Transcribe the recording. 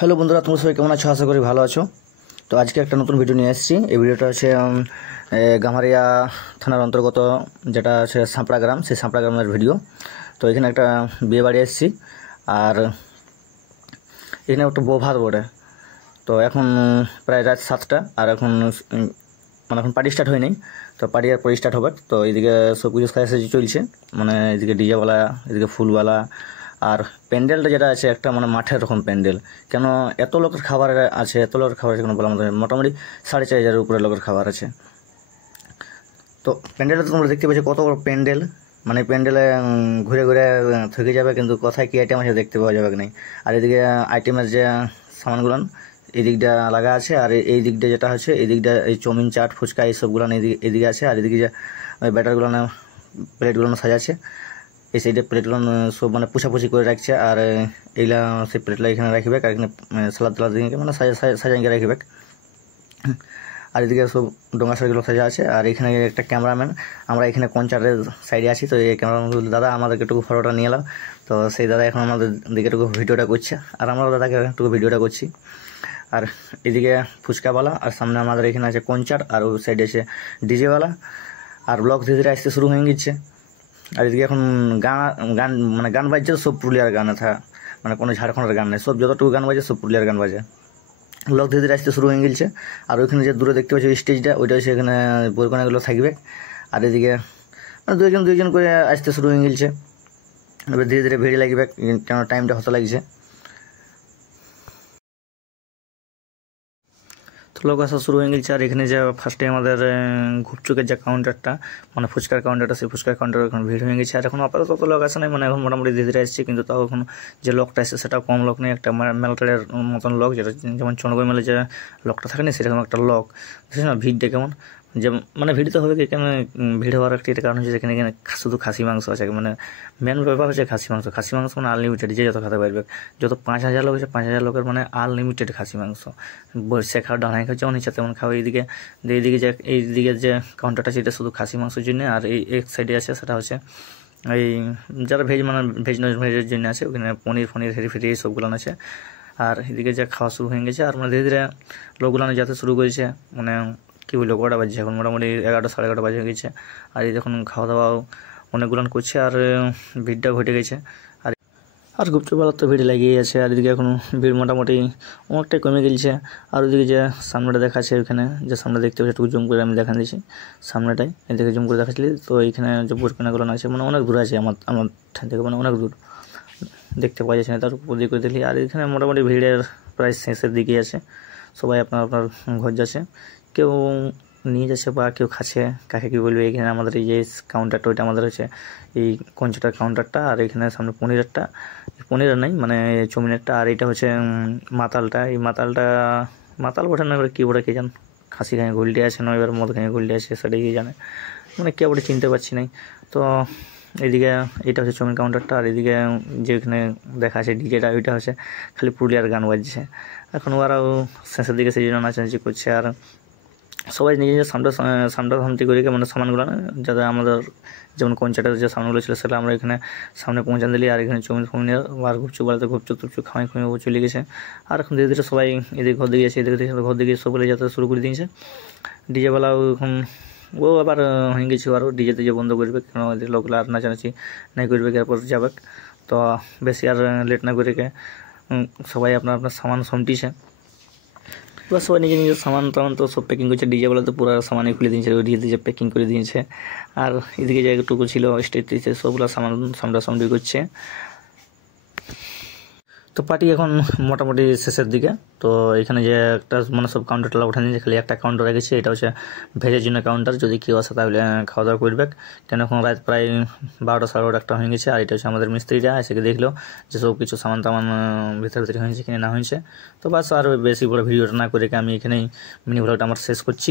Hello বন্ধুরা, তোমরা সবাই কেমন আছো? আশা করি ভালো আছো। তো আজকে একটা নতুন ভিডিও নিয়ে এসেছি। এই ভিডিওটা হচ্ছে গামারিয়া থানার অন্তর্গত যেটা হচ্ছে সাঁপড়া গ্রাম, সেই সাঁপড়া গ্রামের ভিডিও। তো এখানে একটা বিয়ে বাড়ি এসেছি, আর এখানে একটা বউ ভাত বটে। তো এখন প্রায় রাত 7টা, আর এখন এখন পার্টি স্টার্ট হয়নি। তো পার্টি আর পরে স্টার্ট হবে। তো এইদিকে সব কিছু সাজাসাজি চলছে, এদিকে ডিজেওয়ালা, এদিকে ফুলওয়ালা, আর প্যান্ডেলটা যেটা আছে একটা মাঠের রকম প্যান্ডেল। কেন এত লোকের খাবার আছে, এত লোকের খাবার আছে কেন বলার মতো, মোটামুটি 4,500 উপরে লোকের খাবার আছে। তো প্যান্ডেলটা তো তোমরা দেখতে পাচ্ছ কত বড় প্যান্ডেল। প্যান্ডেলে ঘুরে ঘুরে থেকে যাবে, কিন্তু কোথায় কী আইটেম আছে দেখতে পাওয়া যাবে না। আর এদিকে আইটেমের যে সামানগুলো এই দিকটা লাগা আছে, আর এই দিকটা যেটা হচ্ছে এই দিকটা এই চাউমিন, চাট, ফুচকা এইসবগুলো এদিকে আছে। আর এদিকে যে ব্যাটারগুলো প্লেটগুলো সাজাচ্ছে, এই সাইডে প্লেটগুলো সব পুছাপুছি করে রাখছে। আর এইগুলা সেই প্লেটগুলো এখানে রাখবে, আর এখানে সালাদ টালাদ দিয়ে সাজাইকে রাখবে। আর এদিকে সব ডোঙা সাইডগুলো সাজা আছে। আর এখানে একটা ক্যামেরাম্যান, আমরা এখানে কনচার্টের সাইডে আছি। তো এই ক্যামেরাম্যান দাদা আমাদেরকে একটু ফটোটা নিয়ে এলাম। তো সেই দাদা এখন আমাদের দিকে একটু ভিডিওটা করছে, আর আমরাও দাদাকে একটু ভিডিওটা করছি। আর এদিকে ফুচকাওয়ালা, আর সামনে আমাদের এখানে আছে কনচার্ট, আর ওই সাইডে আছে ডিজেওয়ালা। আর ব্লগ ধীরে ধীরে আসতে শুরু হয়ে গেছে। আর এদিকে এখন গান গান বাজছে, সব পুরুলিয়ার গান থা, কোনো ঝাড়খণ্ডের গান নেই, সব যতটুকু গান বাজে সব পুরুলিয়ার গান বাজে। লোক ধীরে ধীরে আসতে শুরু হয়ে গেছে। আর ওইখানে যে দূরে দেখতে পাচ্ছি স্টেজটা, ওইটা হচ্ছে এখানে বইকোনাগুলো থাকবে। আর এদিকে দুইজন করে আসতে শুরু হয়ে গেছে। এবার ধীরে ধীরে ভিড় লাগবে, কেন টাইমটা হতে লাগছে। তো লোক আসা শুরু হয়ে গেছে। আর এখানে যে ফার্স্টে আমাদের ঘুপচুকের যে কাউন্টারটা, ফুচকার কাউন্টারটা, সেই ফুচকার কাউন্টার এখন ভিড় হয়ে গেছে। আর এখন আপাতত তত লোক আসে নাই, এখন মোটামুটি ধীরে ধীরে আসছে, কিন্তু তাও এখন যে লোকটা আসছে সেটা কম লোক নেই। একটা মেলটারের মতন লোক, যেটা যেমন চন্দ্রগড় মেলে যে লোকটা থাকে না, সেরকম একটা লোক। বুঝছিস না ভিড়টা কেমন, যে ভিড় তো হবে কি, কেন ভিড় হওয়ার একটা কারণ হচ্ছে যেখানে এখানে শুধু খাসি মাংস আছে। মেন ব্যাপার হচ্ছে খাসি মাংস আনলিমিটেড, যে যত খেতে পারবে। যত 5,000 লোক আছে, 5,000 লোকের আনলিমিটেড খাসি মাংস। বসে খাওয়া, ডানায় খাওয়া, যেমন ইচ্ছা তেমন খাওয়া। এইদিকে যে কাউন্টারটা সেটা শুধু খাসি মাংসের জন্য। আর এই এক সাইডে আছে সেটা হচ্ছে এই যারা ভেজ ভেজ নন ভেজের জন্য আছে, ওখানে পনির হেরি ফেরি এইসবগুলো আছে। আর এদিকে যে খাওয়া শুরু হয়ে গেছে। আর ধীরে ধীরে লোকগুলো যেতে শুরু করেছে। কী বললো, কটা বাজছে এখন, মোটামুটি 11টা 11:30 বাজে গেছে। আর এই যখন খাওয়া দাওয়াও অনেকগুলো করছে, আর ভিড়টা ঘটে গেছে। আর গুপচুপওয়ালার তো ভিড় লাগিয়েই আছে। আর এদিকে এখন ভিড় মোটামুটি অনেকটাই কমে গেছে। আর ওইদিকে যে সামনেটা দেখাচ্ছে, ওইখানে যে সামনে দেখতে পাচ্ছি, একটু জুম করে আমি দেখা দিয়েছি সামনেটাই, এদিকে জুম করে দেখাচ্ছিলি। তো এইখানে যে বোরকানাগুলো আছে অনেক দূর আছে আমার ঠান থেকে, অনেক দূর দেখতে পাওয়া যাচ্ছে না, তার উপর দিকে করে দিলি। আর এখানে মোটামুটি ভিড়ের প্রায় শেষের দিকেই আছে। সবাই আপনার ঘর যাচ্ছে, কেউ নিয়ে যাচ্ছে বা কেউ খাচ্ছে, কাকে কী বলবে। এখানে আমাদের এই যে কাউন্টারটা, ওইটা আমাদের হচ্ছে এই কঞ্চাটার কাউন্টারটা। আর এখানে সামনে পনিরেরটা, পনিরের নাই চৌমিনেরটা। আর এইটা হচ্ছে মাতালটা। এই মাতাল বটে না, এবার কী বটে কে জান, খাসি খাঁয়ে গুলটি আছে না, এবার মদ খাঁয়ে গুলটি আছে, সেটাই জানে, কে বটে চিনতে পারছি নাই। তো এইদিকে এইটা হচ্ছে চৌমিন কাউন্টারটা। আর এদিকে যেখানে দেখা আছে ডিজেটা, ওইটা হচ্ছে খালি পুরুলিয়ার গান বাজছে। এখন ওরাও শেষের দিকে সেই জন্য নাচানাচি করছে। আর সবাই নিজের নিজের সামটি করে সামানগুলো যাতে আমাদের যেমন কনচার্টের যে সামানগুলো ছিল সেটা আমরা এখানে সামনে পৌঁছান দিলি। আর এখানে চৌমিন ফৌমিনের আর ঘুপচুপ বলাতে ঘুপচুপ খাওয়াই চলে গেছে। আর এখন ধীরে ধীরে সবাই এদিকে ঘর দিকে গেছে, এদিকে ঘর দিকে সবগুলো যাতে শুরু করে দিয়েছে। ডিজেবেলাও এখন ও আবার হয়ে গেছে, আরও ডিজে বন্ধ করবে, কেন লোকগুলো আর নাচানাচি নাই করবে, এরপর যাবে। তো বেশি আর লেট না করে সবাই আপনার সামান সমটিছে। এবার সবাই নিজের নিজের সামান তো সব প্যাকিং করছে। ডিজেবেলা তো পুরো সামানই খুলে দিয়েছে, ডিজে প্যাকিং করে দিয়েছে। আর এদিকে জায়গাটুকু ছিল স্টেজ দিয়েছে, সবগুলো সামান সামটাসামটি করছে। তো পার্টি এখন মোটামুটি শেষের দিকে। তো এখানে যে একটা সব কাউন্টারটা উঠে নিয়েছে, খালি একটা কাউন্টার রেখেছে, এটা হচ্ছে ভেজের জন্য কাউন্টার। যদি কেউ আসে তাহলে খাওয়া দাওয়া করবে, কেন এখন রাত প্রায় 12টা 12:30 একটা হয়ে গেছে। আর এটা হচ্ছে আমাদের মিস্ত্রিরা এসে দেখলো যে সব কিছু সামান ভিতরে হয়েছে কিনে না হয়েছে। তো বাস আর বেশি বড় ভিডিওটা না করে আমি এখানেই মিনি ব্লগটা আমার শেষ করছি।